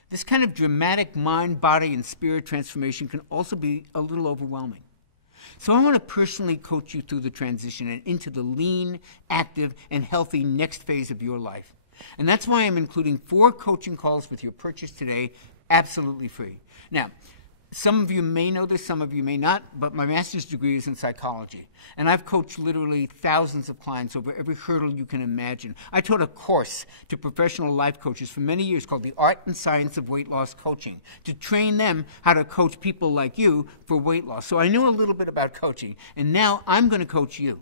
This kind of dramatic mind, body, and spirit transformation can also be a little overwhelming. So I want to personally coach you through the transition and into the lean, active, and healthy next phase of your life. And that's why I'm including 4 coaching calls with your purchase today, absolutely free. Now, some of you may know this, some of you may not, but my master's degree is in psychology. And I've coached literally thousands of clients over every hurdle you can imagine. I taught a course to professional life coaches for many years called The Art and Science of Weight Loss Coaching to train them how to coach people like you for weight loss. So I know a little bit about coaching, and now I'm going to coach you.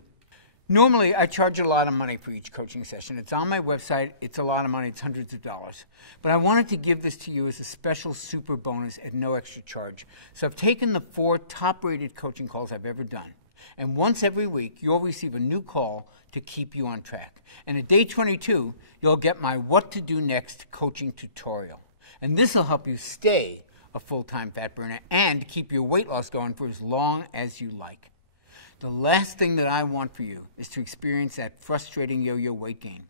Normally, I charge a lot of money for each coaching session. It's on my website. It's a lot of money. It's hundreds of dollars. But I wanted to give this to you as a special super bonus at no extra charge. So I've taken the 4 top-rated coaching calls I've ever done. And once every week, you'll receive a new call to keep you on track. And at day 22, you'll get my What to Do Next coaching tutorial. And this will help you stay a full-time fat burner and keep your weight loss going for as long as you like. The last thing that I want for you is to experience that frustrating yo-yo weight gain.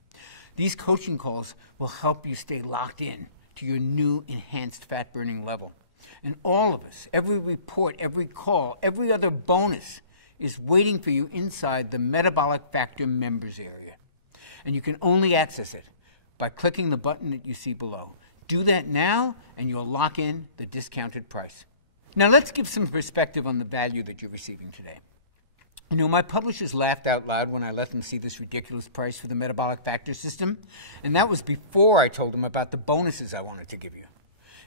These coaching calls will help you stay locked in to your new enhanced fat burning level. And all of us, every report, every call, every other bonus is waiting for you inside the Metabolic Factor members area. And you can only access it by clicking the button that you see below. Do that now and you'll lock in the discounted price. Now let's give some perspective on the value that you're receiving today. You know, my publishers laughed out loud when I let them see this ridiculous price for the metabolic factor system, and that was before I told them about the bonuses I wanted to give you.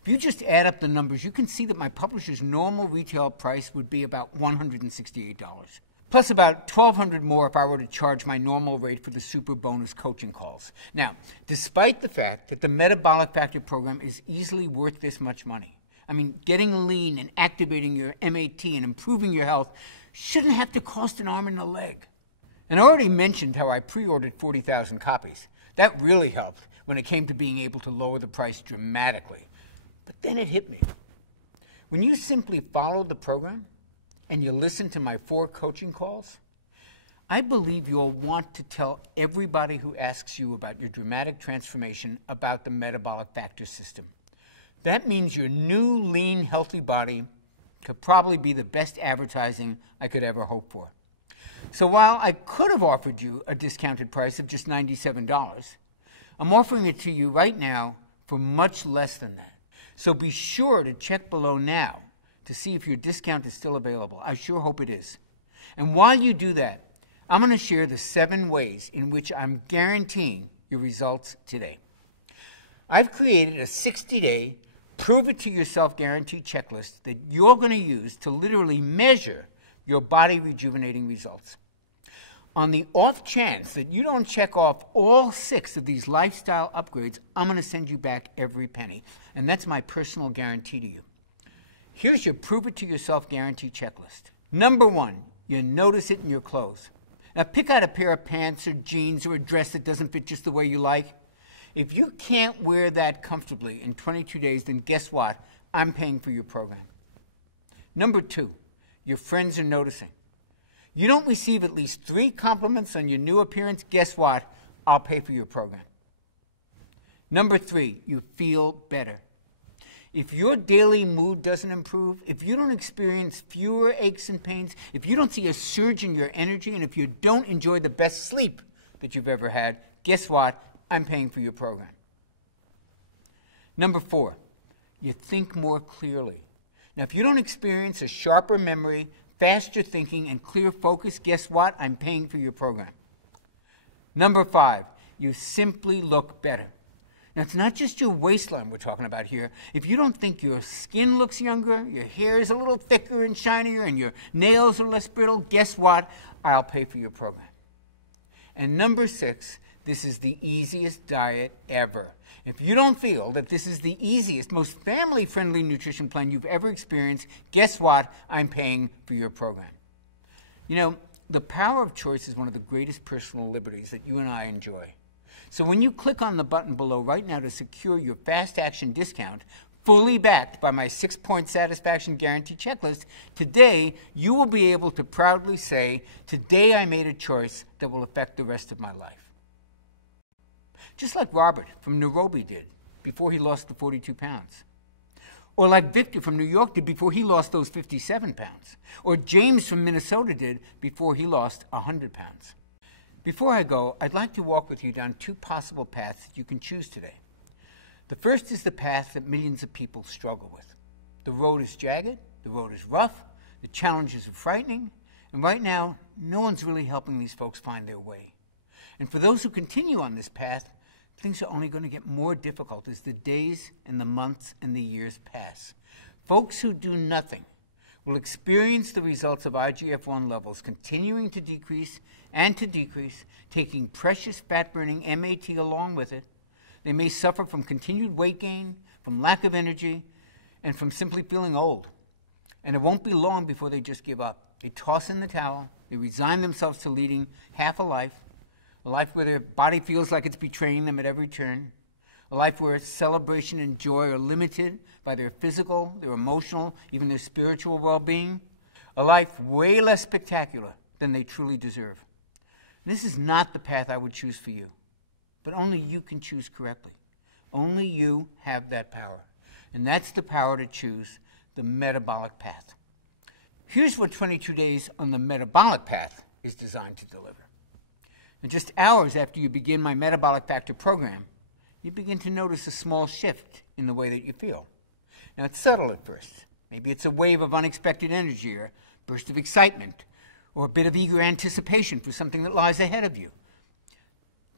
If you just add up the numbers, you can see that my publisher's normal retail price would be about $168, plus about $1,200 more if I were to charge my normal rate for the super bonus coaching calls. Now, despite the fact that the metabolic factor program is easily worth this much money, I mean, getting lean and activating your MAT and improving your health shouldn't have to cost an arm and a leg. And I already mentioned how I pre-ordered 40,000 copies. That really helped when it came to being able to lower the price dramatically. But then it hit me. When you simply follow the program and you listen to my 4 coaching calls, I believe you'll want to tell everybody who asks you about your dramatic transformation about the metabolic factor system. That means your new, lean, healthy body could probably be the best advertising I could ever hope for. So while I could have offered you a discounted price of just $97, I'm offering it to you right now for much less than that. So be sure to check below now to see if your discount is still available. I sure hope it is. And while you do that, I'm going to share the 7 ways in which I'm guaranteeing your results today. I've created a 60-day prove-it-to-yourself guarantee checklist that you're going to use to literally measure your body rejuvenating results. On the off chance that you don't check off all 6 of these lifestyle upgrades, I'm going to send you back every penny. And that's my personal guarantee to you. Here's your prove-it-to-yourself guarantee checklist. Number 1, you notice it in your clothes. Now pick out a pair of pants or jeans or a dress that doesn't fit just the way you like. If you can't wear that comfortably in 22 days, then guess what? I'm paying for your program. Number 2, your friends are noticing. You don't receive at least 3 compliments on your new appearance, guess what? I'll pay for your program. Number 3, you feel better. If your daily mood doesn't improve, if you don't experience fewer aches and pains, if you don't see a surge in your energy, and if you don't enjoy the best sleep that you've ever had, guess what? I'm paying for your program. Number 4, you think more clearly. Now, if you don't experience a sharper memory, faster thinking, and clear focus, guess what? I'm paying for your program. Number 5, you simply look better. Now, it's not just your waistline we're talking about here. If you don't think your skin looks younger, your hair is a little thicker and shinier, and your nails are less brittle, guess what? I'll pay for your program. And number 6, this is the easiest diet ever. If you don't feel that this is the easiest, most family-friendly nutrition plan you've ever experienced, guess what? I'm paying for your program. You know, the power of choice is one of the greatest personal liberties that you and I enjoy. So when you click on the button below right now to secure your fast action discount, fully backed by my 6-point satisfaction guarantee checklist, today you will be able to proudly say, today I made a choice that will affect the rest of my life. Just like Robert from Nairobi did before he lost the 42 pounds. Or like Victor from New York did before he lost those 57 pounds. Or James from Minnesota did before he lost 100 pounds. Before I go, I'd like to walk with you down 2 possible paths that you can choose today. The first is the path that millions of people struggle with. The road is jagged, the road is rough, the challenges are frightening, and right now, no one's really helping these folks find their way. And for those who continue on this path, things are only going to get more difficult as the days and the months and the years pass. Folks who do nothing will experience the results of IGF-1 levels continuing to decrease, taking precious fat-burning MAT along with it. They may suffer from continued weight gain, from lack of energy, and from simply feeling old. And it won't be long before they just give up. They toss in the towel, they resign themselves to leading half a life where their body feels like it's betraying them at every turn, a life where celebration and joy are limited by their physical, their emotional, even their spiritual well-being, a life way less spectacular than they truly deserve. This is not the path I would choose for you, but only you can choose correctly. Only you have that power, and that's the power to choose the metabolic path. Here's what 22 days on the metabolic path is designed to deliver. And just hours after you begin my metabolic factor program, you begin to notice a small shift in the way that you feel. Now, it's subtle at first, Maybe it's a wave of unexpected energy or a burst of excitement or a bit of eager anticipation for something that lies ahead of you.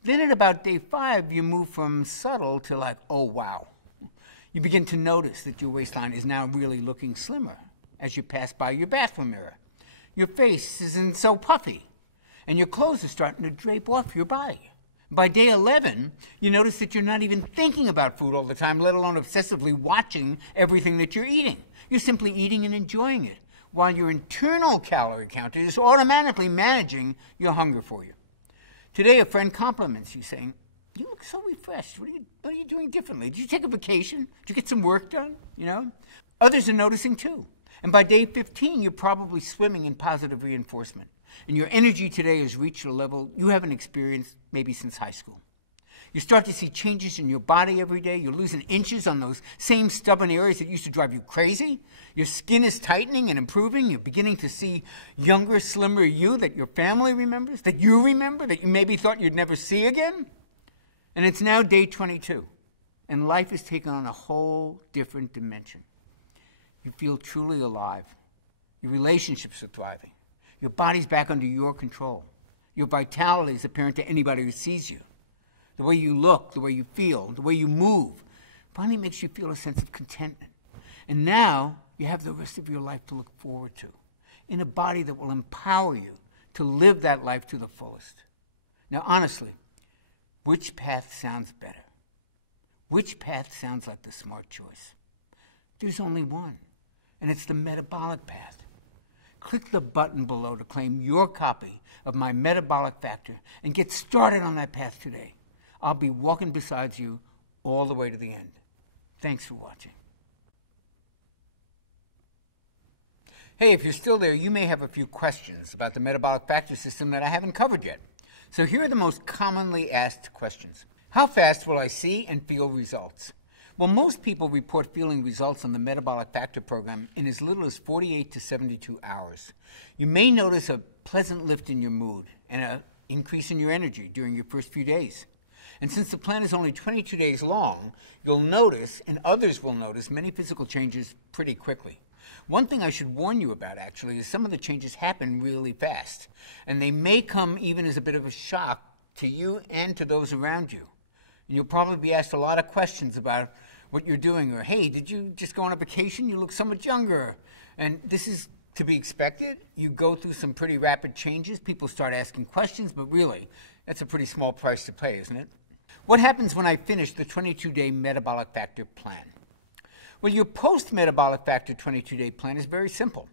Then at about day 5, you move from subtle to like, oh, wow. You begin to notice that your waistline is now really looking slimmer as you pass by your bathroom mirror. Your face isn't so puffy, and your clothes are starting to drape off your body. By day 11, you notice that you're not even thinking about food all the time, let alone obsessively watching everything that you're eating. You're simply eating and enjoying it, while your internal calorie counter is automatically managing your hunger for you. Today, a friend compliments you, saying, "You look so refreshed. What are you doing differently? Did you take a vacation? Did you get some work done?" You know? Others are noticing too. And by day 15, you're probably swimming in positive reinforcement. And your energy today has reached a level you haven't experienced maybe since high school. You start to see changes in your body every day. You're losing inches on those same stubborn areas that used to drive you crazy. Your skin is tightening and improving. You're beginning to see younger, slimmer you that your family remembers, that you remember, that you maybe thought you'd never see again. And it's now day 22, and life has taken on a whole different dimension. You feel truly alive. Your relationships are thriving. Your body's back under your control. Your vitality is apparent to anybody who sees you. The way you look, the way you feel, the way you move finally makes you feel a sense of contentment. And now you have the rest of your life to look forward to, in a body that will empower you to live that life to the fullest. Now, honestly, which path sounds better? Which path sounds like the smart choice? There's only one, and it's the metabolic path. Click the button below to claim your copy of my Metabolic Factor and get started on that path today. I'll be walking beside you all the way to the end. Thanks for watching. Hey, if you're still there, you may have a few questions about the metabolic factor system that I haven't covered yet. So here are the most commonly asked questions. How fast will I see and feel results? Well, most people report feeling results on the Metabolic Factor program in as little as 48 to 72 hours. You may notice a pleasant lift in your mood and an increase in your energy during your first few days. And since the plan is only 22 days long, you'll notice, and others will notice, many physical changes pretty quickly. One thing I should warn you about, actually, is some of the changes happen really fast, and they may come even as a bit of a shock to you and to those around you. And you'll probably be asked a lot of questions about what you're doing, or, hey, did you just go on a vacation? You look so much younger. And this is to be expected. You go through some pretty rapid changes. People start asking questions, but really, that's a pretty small price to pay, isn't it? What happens when I finish the 22-day Metabolic Factor plan? Well, your post-Metabolic Factor 22-day plan is very simple.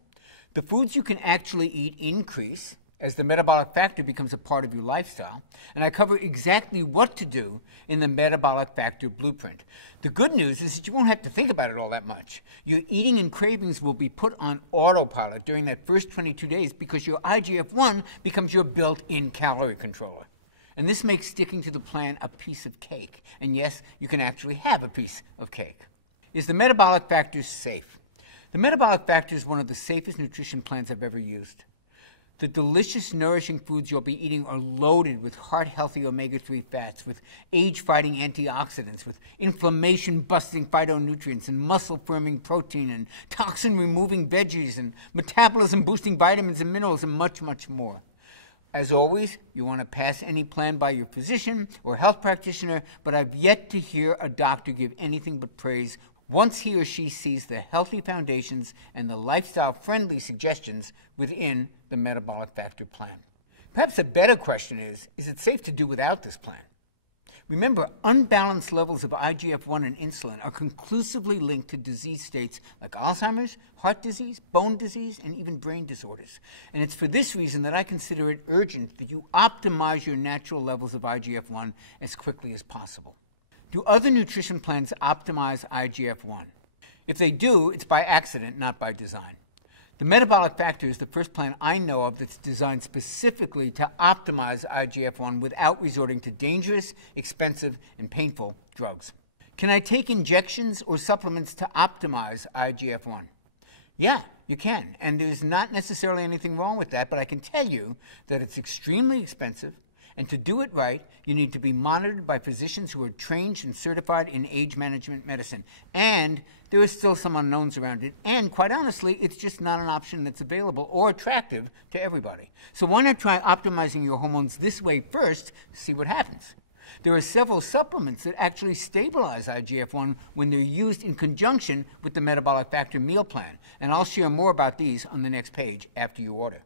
The foods you can actually eat increase as the metabolic factor becomes a part of your lifestyle, and I cover exactly what to do in the Metabolic Factor blueprint. The good news is that you won't have to think about it all that much. Your eating and cravings will be put on autopilot during that first 22 days because your IGF-1 becomes your built-in calorie controller. And this makes sticking to the plan a piece of cake. And yes, you can actually have a piece of cake. Is the Metabolic Factor safe? The Metabolic Factor is one of the safest nutrition plans I've ever used. The delicious, nourishing foods you'll be eating are loaded with heart-healthy omega-3 fats, with age-fighting antioxidants, with inflammation-busting phytonutrients, and muscle-firming protein, and toxin-removing veggies, and metabolism-boosting vitamins and minerals, and much, much more. As always, you want to pass any plan by your physician or health practitioner, but I've yet to hear a doctor give anything but praise once he or she sees the healthy foundations and the lifestyle-friendly suggestions within the Metabolic Factor plan. Perhaps a better question is it safe to do without this plan? Remember, unbalanced levels of IGF-1 and insulin are conclusively linked to disease states like Alzheimer's, heart disease, bone disease, and even brain disorders. And it's for this reason that I consider it urgent that you optimize your natural levels of IGF-1 as quickly as possible. Do other nutrition plans optimize IGF-1? If they do, it's by accident, not by design. The Metabolic Factor is the first plan I know of that's designed specifically to optimize IGF-1 without resorting to dangerous, expensive, and painful drugs. Can I take injections or supplements to optimize IGF-1? Yeah, you can, and there's not necessarily anything wrong with that, but I can tell you that it's extremely expensive, And to do it right, you need to be monitored by physicians who are trained and certified in age management medicine. And there are still some unknowns around it. And quite honestly, it's just not an option that's available or attractive to everybody. So why not try optimizing your hormones this way first to see what happens? There are several supplements that actually stabilize IGF-1 when they're used in conjunction with the Metabolic Factor meal plan. And I'll share more about these on the next page after you order.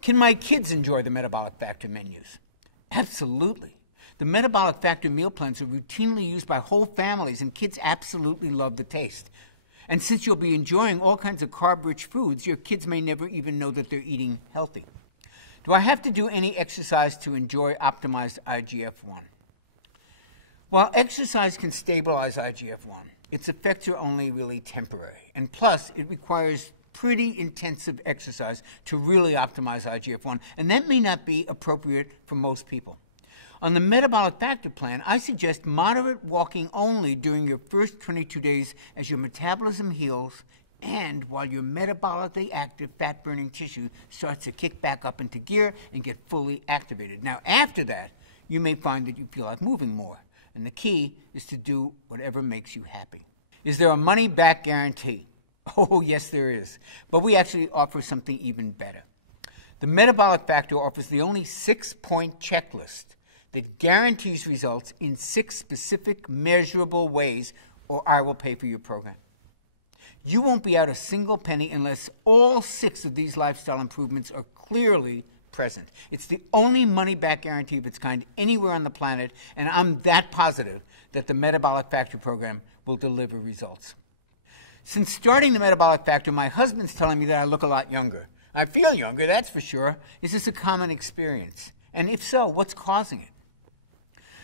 Can my kids enjoy the Metabolic Factor menus? Absolutely. The Metabolic Factor meal plans are routinely used by whole families, and kids absolutely love the taste. And since you'll be enjoying all kinds of carb-rich foods, your kids may never even know that they're eating healthy. Do I have to do any exercise to enjoy optimized IGF-1? While exercise can stabilize IGF-1, its effects are only really temporary. And plus, it requires pretty intensive exercise to really optimize IGF-1, and that may not be appropriate for most people. On the Metabolic Factor plan, I suggest moderate walking only during your first 22 days as your metabolism heals and while your metabolically active fat-burning tissue starts to kick back up into gear and get fully activated. Now, after that, you may find that you feel like moving more, and the key is to do whatever makes you happy. Is there a money-back guarantee? Oh, yes, there is. But we actually offer something even better. The Metabolic Factor offers the only 6-point checklist that guarantees results in 6 specific measurable ways, or I will pay for your program. You won't be out a single penny unless all 6 of these lifestyle improvements are clearly present. It's the only money-back guarantee of its kind anywhere on the planet, and I'm that positive that the Metabolic Factor program will deliver results. Since starting the Metabolic Factor, my husband's telling me that I look a lot younger. I feel younger, that's for sure. Is this a common experience? And if so, what's causing it?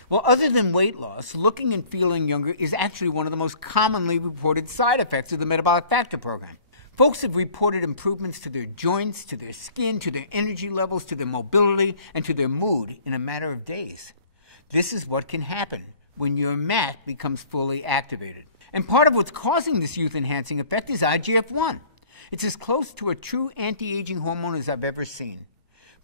Well, other than weight loss, looking and feeling younger is actually one of the most commonly reported side effects of the Metabolic Factor program. Folks have reported improvements to their joints, to their skin, to their energy levels, to their mobility, and to their mood in a matter of days. This is what can happen when your MAT becomes fully activated. And part of what's causing this youth-enhancing effect is IGF-1. It's as close to a true anti-aging hormone as I've ever seen.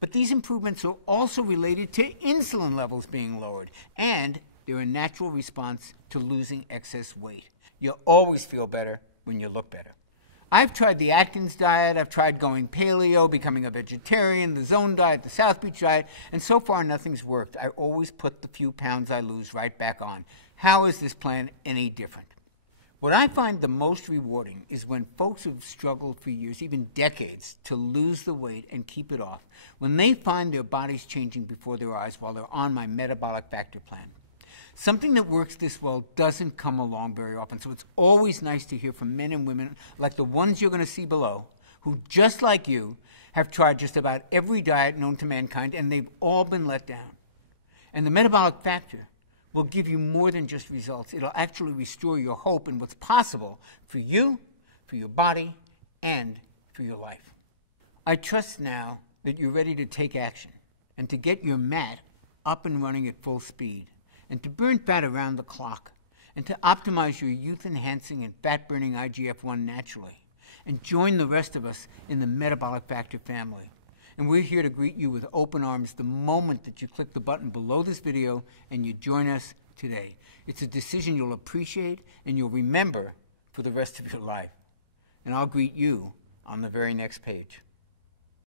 But these improvements are also related to insulin levels being lowered, and they're a natural response to losing excess weight. You'll always feel better when you look better. I've tried the Atkins diet, I've tried going paleo, becoming a vegetarian, the Zone diet, the South Beach diet, and so far nothing's worked. I always put the few pounds I lose right back on. How is this plan any different? What I find the most rewarding is when folks who've struggled for years, even decades, to lose the weight and keep it off, when they find their bodies changing before their eyes while they're on my Metabolic Factor plan. Something that works this well doesn't come along very often, so it's always nice to hear from men and women like the ones you're going to see below, who, just like you, have tried just about every diet known to mankind, and they've all been let down. And the Metabolic Factor will give you more than just results. It'll actually restore your hope in what's possible for you, for your body, and for your life. I trust now that you're ready to take action and to get your MAT up and running at full speed, and to burn fat around the clock, and to optimize your youth-enhancing and fat-burning IGF-1 naturally, and join the rest of us in the Metabolic Factor family. And we're here to greet you with open arms the moment that you click the button below this video and you join us today. It's a decision you'll appreciate and you'll remember for the rest of your life. And I'll greet you on the very next page.